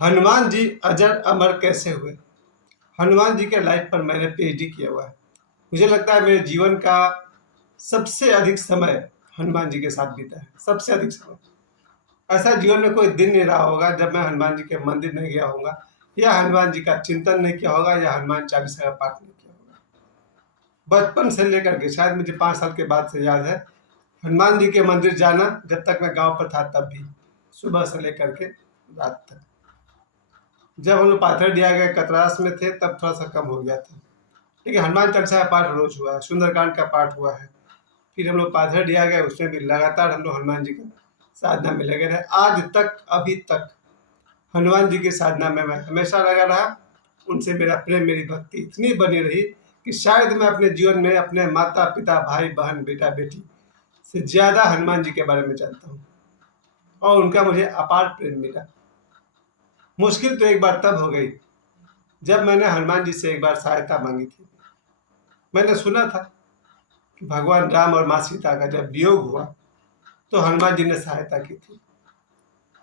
हनुमान जी अजर अमर कैसे हुए? हनुमान जी के लाइफ पर मैंने पीएचडी किया हुआ है। मुझे लगता है मेरे जीवन का सबसे अधिक समय हनुमान जी के साथ बीता है, सबसे अधिक समय। ऐसा जीवन में कोई दिन नहीं रहा होगा जब मैं हनुमान जी के मंदिर नहीं गया होऊँगा या हनुमान जी का चिंतन नहीं किया होगा या हनुमान चालीसा का पाठ नहीं किया होगा। बचपन से लेकर के शायद मुझे 5 साल के बाद से याद है, हनुमान जी के मंदिर जाना जब तक मैं गाँव पर था तब भी, सुबह से लेकर के रात तक। जब हम लोग पाथरडिया गए कतरास में थे तब थोड़ा-सा कम हो गया था। लेकिन हनुमान चालीसा का पाठ रोज़ हुआ है, सुंदरकांड का पाठ हुआ है। फिर हम लोग पाथरडिया गए, उसमें भी लगातार हम लोग हनुमान जी की साधना में लगे रहे। आज तक, अभी तक हनुमान जी की साधना में मैं हमेशा लगा रहा। उनसे मेरा प्रेम, मेरी भक्ति इतनी बनी रही कि शायद मैं अपने जीवन में अपने माता-पिता, भाई-बहन, बेटा-बेटी से ज़्यादा हनुमान जी के बारे में जानता हूँ और उनका मुझे अपार प्रेम मिला। मुश्किल तो एक बार तब हो गई जब मैंने हनुमान जी से एक बार सहायता मांगी थी। मैंने सुना था कि भगवान राम और माँ सीता का जब वियोग हुआ तो हनुमान जी ने सहायता की थी।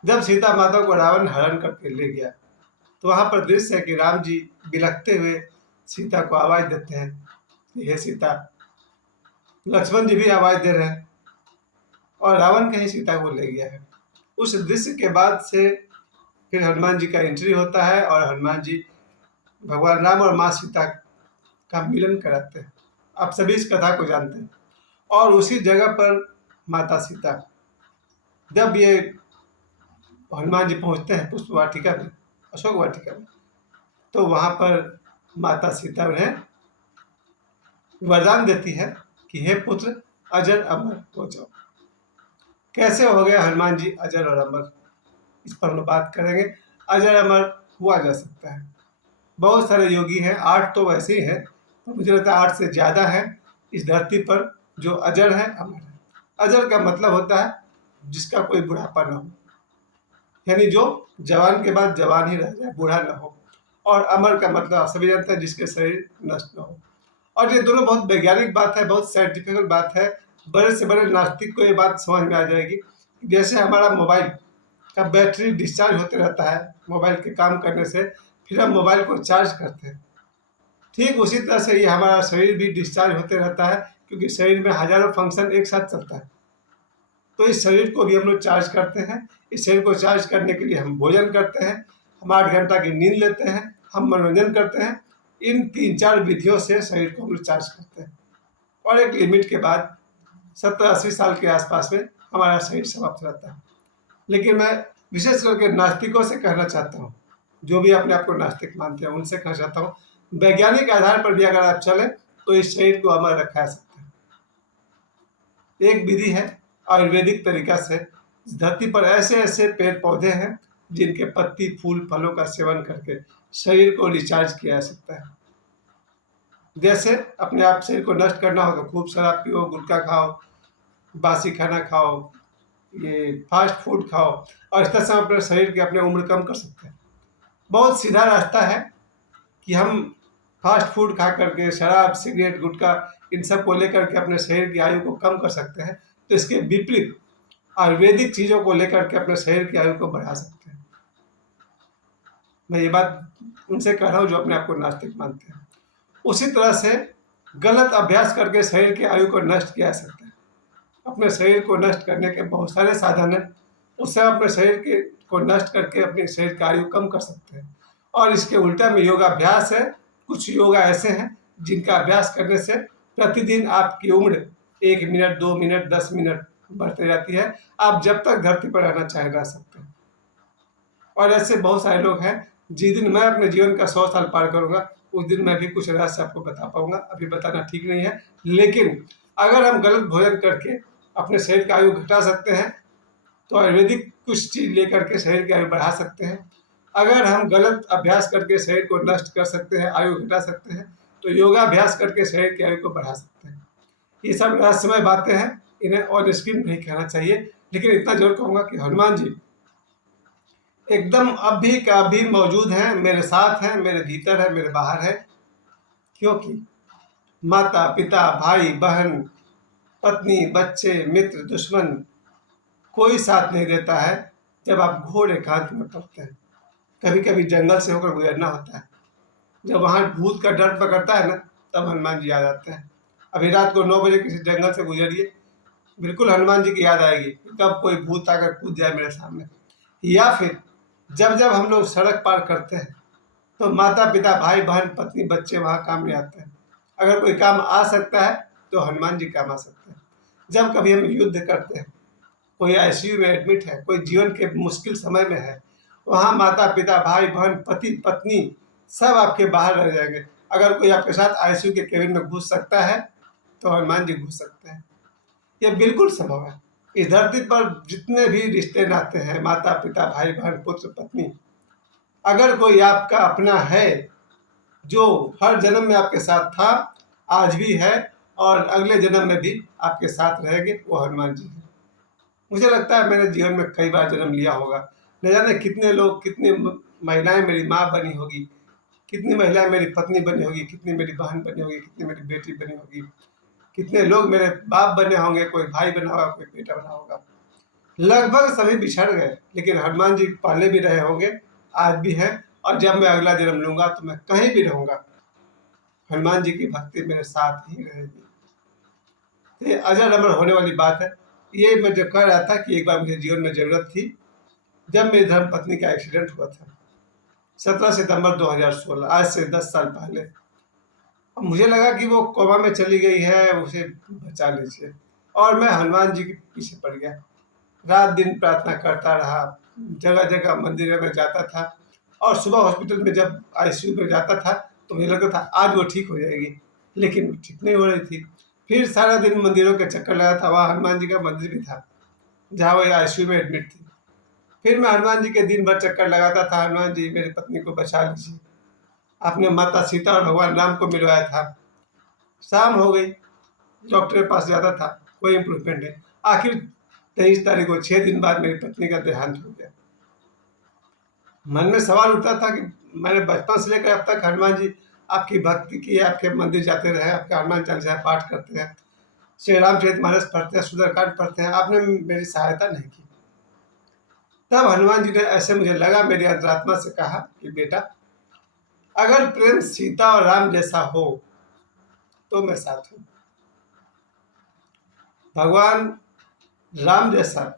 जब सीता माता को रावण हरण करके ले गया तो वहां पर दृश्य है कि राम जी बिलखते हुए सीता को आवाज देते हैं कि हे सीता। लक्ष्मण जी भी आवाज दे रहे हैं और रावण कहीं सीता को ले गया है। उस दृश्य के बाद से फिर हनुमान जी का एंट्री होता है और हनुमान जी भगवान राम और माँ सीता का मिलन कराते हैं। आप सभी इस कथा को जानते हैं। और उसी जगह पर माता सीता, जब ये हनुमान जी पहुंचते हैं पुष्प वाटिका में, अशोक वाटिका में, तो वहां पर माता सीता उन्हें वरदान देती है कि हे पुत्र, अजर अमर हो जाओ। कैसे हो गए हनुमान जी अजर और अमर, इस पर हम बात करेंगे। अजर अमर हुआ जा सकता है। बहुत सारे योगी हैं, 8 तो वैसे ही हैं, तो मुझे लगता है 8 से ज़्यादा है इस धरती पर जो अजर है, अमर है। अजर का मतलब होता है जिसका कोई बुढ़ापा न हो, यानी जो जवान के बाद जवान ही रह जाए, बूढ़ा न हो। और अमर का मतलब आप सभी जानते हैं जिसके शरीर नष्ट न हो। और ये दोनों बहुत वैज्ञानिक बात है, बहुत साइंटिफिक बात है। बड़े से बड़े नास्तिक को ये बात समझ में आ जाएगी। जैसे हमारा मोबाइल का बैटरी डिस्चार्ज होते रहता है मोबाइल के काम करने से, फिर हम मोबाइल को चार्ज करते हैं, ठीक उसी तरह से ये हमारा शरीर भी डिस्चार्ज होते रहता है, क्योंकि शरीर में हजारों फंक्शन एक साथ चलता है। तो इस शरीर को भी हम लोग चार्ज करते हैं। इस शरीर को चार्ज करने के लिए हम भोजन करते हैं, हम 8 घंटा की नींद लेते हैं, हम मनोरंजन करते हैं। इन 3-4 विधियों से शरीर को हम लोग चार्ज करते हैं और एक लिमिट के बाद 70-80 साल के आसपास में हमारा शरीर समाप्त रहता है। लेकिन मैं विशेष करके नास्तिकों से कहना चाहता हूँ, जो भी अपने आप को नास्तिक मानते हैं, उनसे कहना चाहता हूँ, वैज्ञानिक आधार पर भी अगर आप चलें तो इस शरीर को अमर रखा जा सकता है। एक विधि है आयुर्वेदिक तरीका से। इस धरती पर ऐसे ऐसे पेड़ पौधे हैं जिनके पत्ती, फूल, फलों का सेवन करके शरीर को रिचार्ज किया जा सकता है। जैसे अपने आप शरीर को नष्ट करना हो तो खूब शराब पियो, गुटखा खाओ, बासी खाना खाओ, ये फास्ट फूड खाओ, और इस तरह से हम अपने शरीर की अपने उम्र कम कर सकते हैं। बहुत सीधा रास्ता है कि हम फास्ट फूड खा करके, शराब, सिगरेट, गुटखा, इन सब को लेकर के अपने शरीर की आयु को कम कर सकते हैं। तो इसके विपरीत आयुर्वेदिक चीज़ों को लेकर के अपने शरीर की आयु को बढ़ा सकते हैं। मैं ये बात उनसे कह रहा हूँ जो अपने आप को नास्तिक मानते हैं। उसी तरह से गलत अभ्यास करके शरीर की आयु को नष्ट किया जा सकता है। अपने शरीर को नष्ट करने के बहुत सारे साधन हैं। उससे अपने शरीर के को नष्ट करके अपने शरीर की आयु कम कर सकते हैं। और इसके उल्टा में योगाभ्यास है। कुछ योगा ऐसे हैं जिनका अभ्यास करने से प्रतिदिन आपकी उम्र 1 मिनट, 2 मिनट, 10 मिनट बढ़ती रहती है। आप जब तक धरती पर रहना चाहें रह सकते हैं। और ऐसे बहुत सारे लोग हैं, जिस दिन मैं अपने जीवन का 100 साल पार करूंगा उस दिन मैं भी कुछ रहस्य आपको बता पाऊंगा। अभी बताना ठीक नहीं है, लेकिन अगर हम गलत भोजन करके अपने शरीर की आयु घटा सकते हैं तो आयुर्वेदिक कुछ चीज़ लेकर के शरीर की आयु बढ़ा सकते हैं। अगर हम गलत अभ्यास करके शरीर को नष्ट कर सकते हैं, आयु घटा सकते हैं, तो योगाभ्यास करके शरीर की आयु को बढ़ा सकते हैं। ये सब रहस्यमय बातें हैं, इन्हें ऑन स्क्रीन नहीं कहना चाहिए, लेकिन इतना जरूर कहूँगा कि हनुमान जी एकदम अभी का अभी मौजूद हैं, मेरे साथ हैं, मेरे भीतर है, मेरे बाहर है। क्योंकि माता, पिता, भाई, बहन, पत्नी, बच्चे, मित्र, दुश्मन कोई साथ नहीं देता है जब आप घोर एकांत में पड़ते हैं। कभी कभी जंगल से होकर गुजरना होता है। जब वहाँ भूत का डर पकड़ता है ना, तब हनुमान जी याद आते हैं। अभी रात को 9 बजे किसी जंगल से गुजरिए, बिल्कुल हनुमान जी की याद आएगी कि कब कोई भूत आकर कूद जाए मेरे सामने। या फिर जब जब हम लोग सड़क पार करते हैं, तो माता पिता भाई बहन पत्नी बच्चे वहाँ काम में आते हैं। अगर कोई काम आ सकता है तो हनुमान जी काम आ सकते हैं। जब कभी हम युद्ध करते हैं, कोई आईसीयू में एडमिट है, कोई जीवन के मुश्किल समय में है, वहाँ माता पिता भाई बहन पति पत्नी सब आपके बाहर रह जाएंगे। अगर कोई आपके साथ आईसीयू के केबिन में घुस सकता है तो हनुमान जी घुस सकते हैं। ये बिल्कुल संभव है। इस धरती पर जितने भी रिश्ते नाते हैं, माता पिता भाई बहन पुत्र पत्नी, अगर कोई आपका अपना है जो हर जन्म में आपके साथ था, आज भी है और अगले जन्म में भी आपके साथ रहेंगे, वो हनुमान जी हैं। मुझे लगता है मैंने जीवन में कई बार जन्म लिया होगा। न जाने कितने लोग, कितनी महिलाएं मेरी माँ बनी होगी, कितनी महिलाएं मेरी पत्नी बनी होगी, कितनी मेरी बहन बनी होगी, कितनी मेरी बेटी बनी होगी, कितने लोग मेरे बाप बने होंगे, कोई भाई बना होगा, कोई बेटा बना होगा। लगभग सभी बिछड़ गए, लेकिन हनुमान जी पहले भी रहे होंगे, आज भी हैं, और जब मैं अगला जन्म लूंगा तो मैं कहीं भी रहूंगा, हनुमान जी की भक्ति मेरे साथ ही रहेगी। तो ये अजर अमर होने वाली बात है। ये मैं जब कह रहा था कि एक बार मुझे जीवन में जरूरत थी, जब मेरी धर्म पत्नी का एक्सीडेंट हुआ था 17 सितंबर 2016, आज से 10 साल पहले। अब मुझे लगा कि वो कोमा में चली गई है, उसे बचा लीजिए, और मैं हनुमान जी के पीछे पड़ गया। रात दिन प्रार्थना करता रहा, जगह जगह मंदिर में जाता था, और सुबह हॉस्पिटल में जब आईसीयू में जाता था तो मुझे लगता था आज वो ठीक हो जाएगी, लेकिन वो ठीक नहीं हो रही थी। फिर सारा दिन मंदिरों के चक्कर लगा था, वहाँ हनुमान जी का मंदिर भी था जहाँ वो आईसीयू में एडमिट थी। फिर मैं हनुमान जी के दिन भर चक्कर लगाता था, हनुमान जी मेरी पत्नी को बचा लीजिए, आपने माता सीता और भगवान राम को मिलवाया था। शाम हो गई, डॉक्टर के पास जाता था, कोई इम्प्रूवमेंट नहीं। आखिर 23 तारीख को 6 दिन बाद मेरी पत्नी का देहांत हो गया। मन में सवाल उठता था कि मैंने बचपन से लेकर अब तक हनुमान जी आपकी भक्ति की, आपके मंदिर जाते रहे, आपके हनुमान चालीसा पाठ करते हैं, श्री रामचरितमानस पढ़ते हैं, सुंदरकांड पढ़ते हैं, आपने मेरी सहायता नहीं की। तब हनुमान जी ने ऐसे, मुझे लगा मेरी अंतरात्मा से कहा कि बेटा, अगर प्रेम सीता और राम जैसा हो तो मैं साथ हूं। भगवान राम जैसा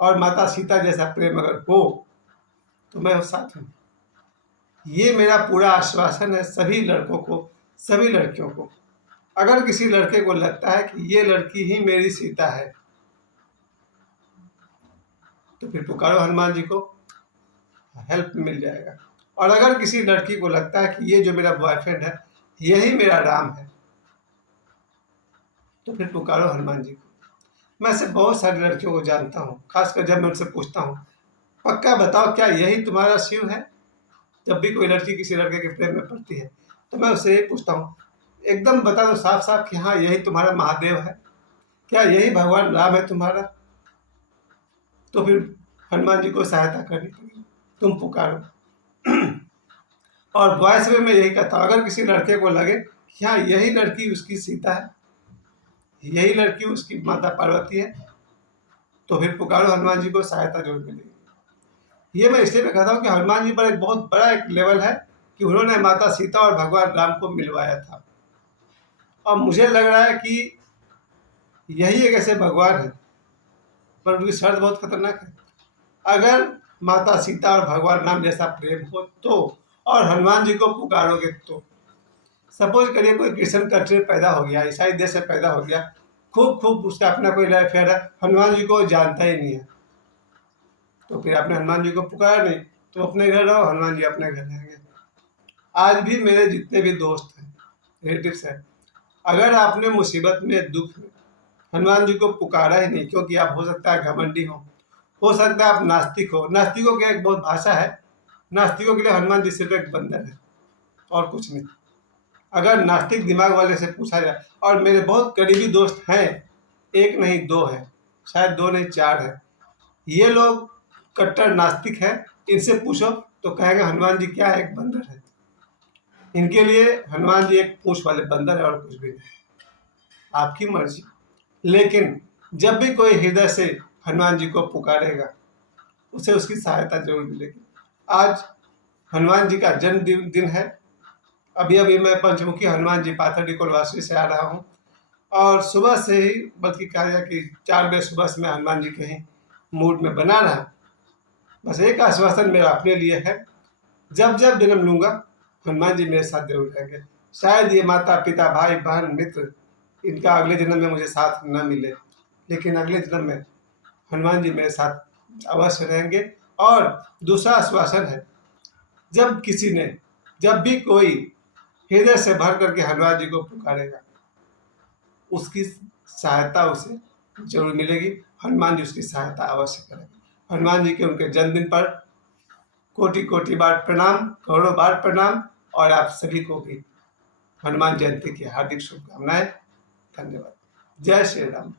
और माता सीता जैसा प्रेम अगर हो तो मैं साथ हूं। ये मेरा पूरा आश्वासन है सभी लड़कों को, सभी लड़कियों को। अगर किसी लड़के को लगता है कि ये लड़की ही मेरी सीता है, तो फिर पुकारो हनुमान जी को, हेल्प मिल जाएगा। और अगर किसी लड़की को लगता है कि ये जो मेरा बॉयफ्रेंड है यही मेरा राम है, तो फिर पुकारो हनुमान जी को। मैं ऐसे बहुत सारी लड़कियों को जानता हूँ, खासकर जब मैं उनसे पूछता हूँ पक्का बताओ क्या यही तुम्हारा शिव है। जब भी कोई लड़की किसी लड़के के प्रेम में पड़ती है तो मैं उससे यही पूछता हूँ, एकदम बता दो साफ साफ कि हाँ यही तुम्हारा महादेव है, क्या यही भगवान राम है तुम्हारा। तो फिर हनुमान जी को सहायता करनी पड़ेगी, तुम पुकारो। और वॉइस में मैं यही कहता हूँ, अगर किसी लड़के को लगे कि हाँ यही लड़की उसकी सीता है, यही लड़की उसकी माता पार्वती है, तो फिर पुकारो हनुमान जी को, सहायता जरूर मिलेगी। ये मैं इसलिए कहता हूँ कि हनुमान जी पर एक बहुत बड़ा एक लेवल है कि उन्होंने माता सीता और भगवान राम को मिलवाया था। और मुझे लग रहा है कि यही एक ऐसे भगवान है, पर उनकी शर्त बहुत खतरनाक है। अगर माता सीता और भगवान राम जैसा प्रेम हो तो, और हनुमान जी को पुकारोगे तो। सपोज करिए कोई क्रिश्चियन कंट्री में पैदा हो गया, ईसाई देश से पैदा हो गया, खूब खूब उसका अपना कोई लाइफ है, हनुमान जी को जानता ही नहीं है, तो फिर आपने हनुमान जी को पुकारा नहीं, तो अपने घर रहो, हनुमान जी अपने घर रहेंगे। आज भी मेरे जितने भी दोस्त हैं, रिलेटिव्स हैं, अगर आपने मुसीबत में, दुख में हनुमान जी को पुकारा ही नहीं, क्योंकि आप हो सकता है घमंडी हो सकता है आप नास्तिक हो। नास्तिकों की एक बहुत भाषा है, नास्तिकों के लिए हनुमान जी सिर्फ एक बंदर है और कुछ नहीं। अगर नास्तिक दिमाग वाले से पूछा जाए, और मेरे बहुत करीबी दोस्त हैं, एक नहीं दो हैं, शायद दो नहीं चार हैं, ये लोग कट्टर नास्तिक हैं, इनसे पूछो तो कहेंगे हनुमान जी क्या है, एक बंदर है। इनके लिए हनुमान जी एक पूंछ वाले बंदर है और कुछ भी नहीं। आपकी मर्जी, लेकिन जब भी कोई हृदय से हनुमान जी को पुकारेगा उसे उसकी सहायता जरूर मिलेगी। आज हनुमान जी का जन्मदिन दिन है। अभी अभी मैं पंचमुखी हनुमान जी पाथरडी कोलवासी से आ रहा हूँ और सुबह से ही, बल्कि कहा जाए कि 4 बजे सुबह से मैं हनुमान जी के ही मूड में बना रहा। बस एक आश्वासन मेरा अपने लिए है, जब जब जन्म लूंगा हनुमान जी मेरे साथ जरूर रहेंगे। शायद ये माता पिता भाई बहन मित्र इनका अगले जन्म में मुझे साथ न मिले, लेकिन अगले जन्म में हनुमान जी मेरे साथ अवश्य रहेंगे। और दूसरा आश्वासन है, जब भी कोई हृदय से भर करके हनुमान जी को पुकारेगा, उसकी सहायता उसे जरूर मिलेगी। हनुमान जी उसकी सहायता अवश्य करेंगे। हनुमान जी के उनके जन्मदिन पर कोटि कोटि बार प्रणाम, करोड़ों बार प्रणाम। और आप सभी को भी हनुमान जयंती की हार्दिक शुभकामनाएं। धन्यवाद। जय श्री राम।